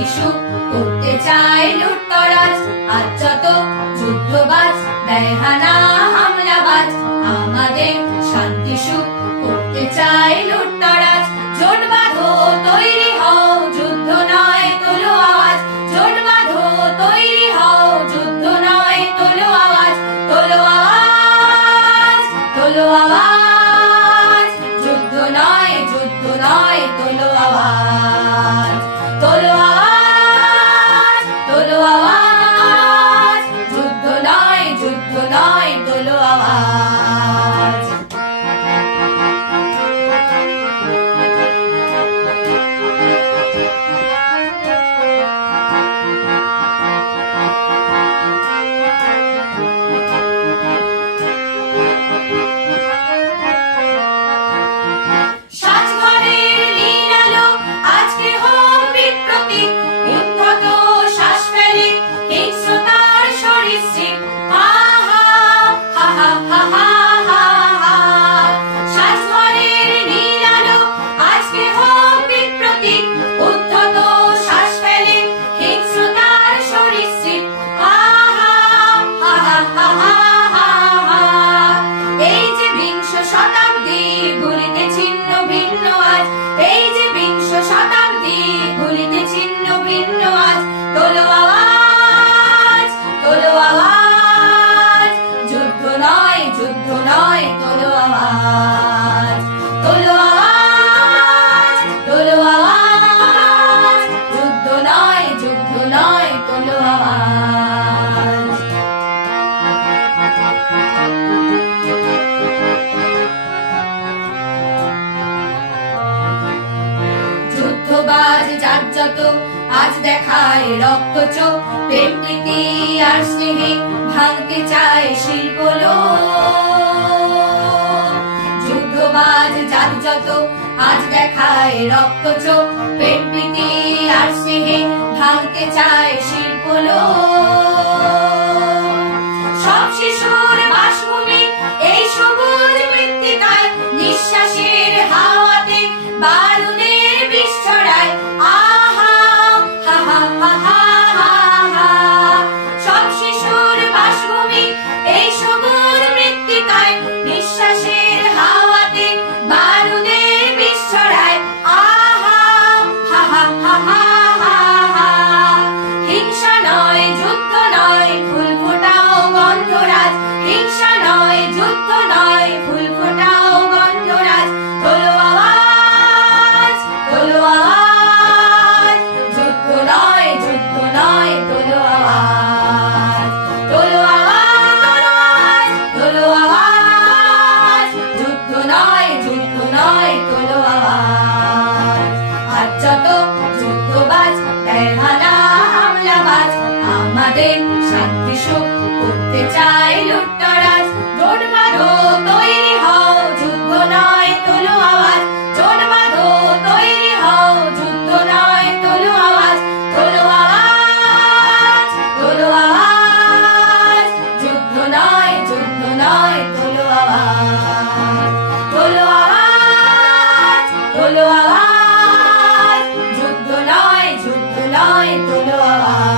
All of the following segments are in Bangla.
শান্তি সুখ করতে চায় লুটতরাজ। আজ যত যুদ্ধবাজ দেয় হানা হামলাবাজ, আমাদের শান্তি সুখ করতে চায় লুটতরাজ। জোট বাঁধো তৈরি হও, যুদ্ধ নয় তোলো আওয়াজ। জোট বাঁধো তৈরি হও, যুদ্ধ নয় তোলো আওয়াজ। তোলো আওয়াজ, তোলো আওয়াজ, যুদ্ধ নয় তোলো আওয়াজ। তোলো আওয়াজ, তোলো আওয়াজ, যুদ্ধ নয় তোলো আওয়াজ। আজ দেখায় রক্ত চোখ, প্রেম প্রীতি আর স্নেহে ভাঙতে চায় শিল্পলোক। যুদ্ধবাজ জাত যত আজ দেখায় রক্ত চোখ, প্রেম প্রীতি আর স্নেহে ভাঙতে চায় শিল্পলোক। সব শিশুর বাসভূমি এই সবুজ মৃত্তিকায়, নিঃশ্বাসের হাওয়াতে বারুদের বিষ ছড়ায়। সব শিশুর বাসভূমি এই সবুজ মৃত্তিকায়, নিঃশ্বাসের হাওয়াতে বারুদের বিষ ছড়ায়। হিংসা নয় যুদ্ধ নয়, ফুল ফোটাও গন্ধরাজ। হিংসা নয় যুদ্ধ নয়, ফুল ফোটাও গন্ধরাজ। তোলো আওয়াজ, তোলো আওয়াজ, যুদ্ধ নয় তোলো আওয়াজ। তোলো আওয়াজ, তোলো আওয়াজ, যুদ্ধ নয় তোলো আওয়াজ। আজ যত যুদ্ধবাজ দেয় হানা হামলাবাজ, আমাদের শান্তি সুখ করতে চায় লুটতরাজ। জোট বাঁধো তৈরি হও, যুদ্ধ নয় তোলো আওয়াজ। জোট বাঁধো তৈরি হও, যুদ্ধ নয় তোলো আওয়াজ। তোলো আওয়াজ, তোলো আওয়াজ, যুদ্ধ নয় তোলো আওয়াজ। তোলো আওয়াজ, তোলো আওয়াজ, যুদ্ধ নয় তোলো আওয়াজ।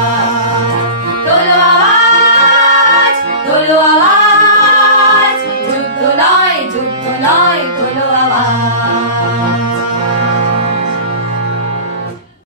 তোলো আওয়াজ, তোলো আওয়াজ, যুদ্ধ নয় তোলো আওয়াজ।